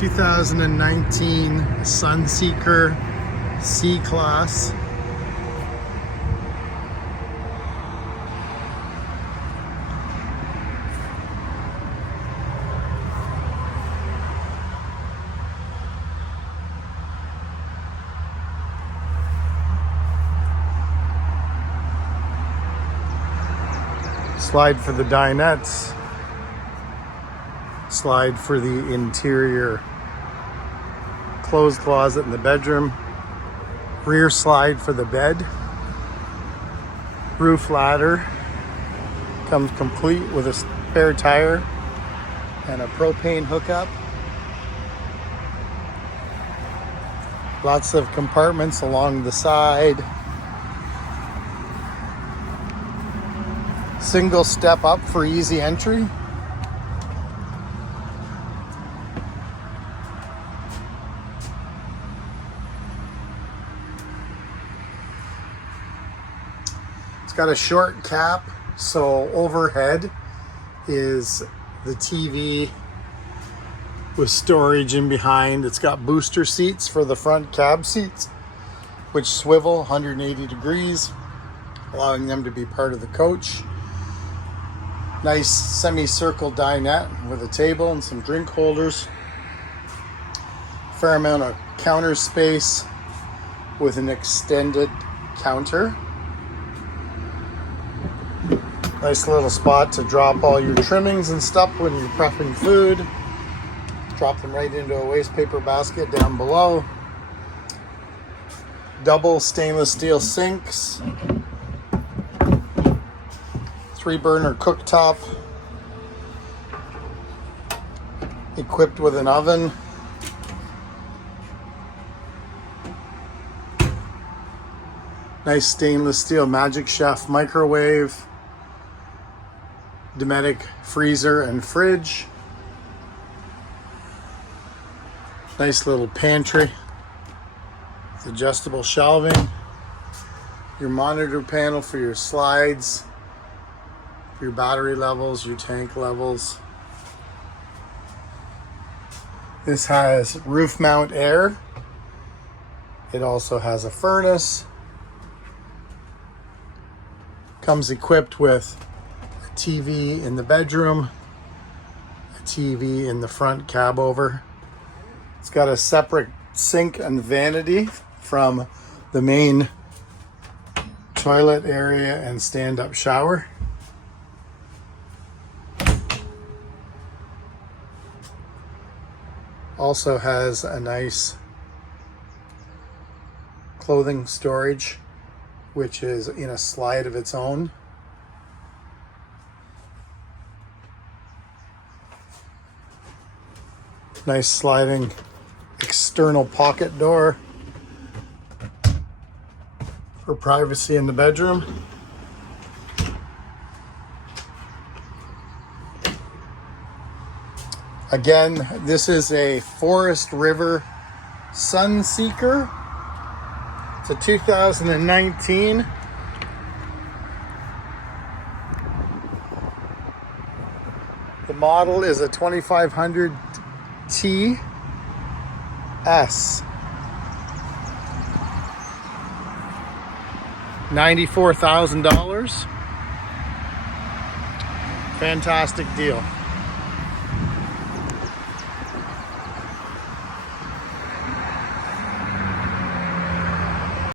2019 Sunseeker C-Class. Slide for the dinettes. Slide for the interior clothes closet in the bedroom. Rear slide for the bed. Roof ladder. Comes complete with a spare tire and a propane hookup. Lots of compartments along the side. Single step up for easy entry. It's got a short cap, so overhead is the TV with storage in behind. It's got booster seats for the front cab seats, which swivel 180 degrees, allowing them to be part of the coach. Nice semicircle dinette with a table and some drink holders. Fair amount of counter space with an extended counter. Nice little spot to drop all your trimmings and stuff when you're prepping food. Drop them right into a waste paper basket down below. Double stainless steel sinks. 3-burner cooktop, equipped with an oven. Nice stainless steel Magic Chef microwave, Dometic freezer and fridge. Nice little pantry with adjustable shelving. Your monitor panel for your slides, your battery levels, your tank levels. This has roof mount air. It also has a furnace. Comes equipped with a TV in the bedroom, a TV in the front cab over. It's got a separate sink and vanity from the main toilet area and stand-up shower. Also has a nice clothing storage, which is in a slide of its own. Nice sliding external pocket door for privacy in the bedroom. Again, this is a Forest River Sunseeker. It's a 2019. The model is a 2500 TS. $94,000. Fantastic deal.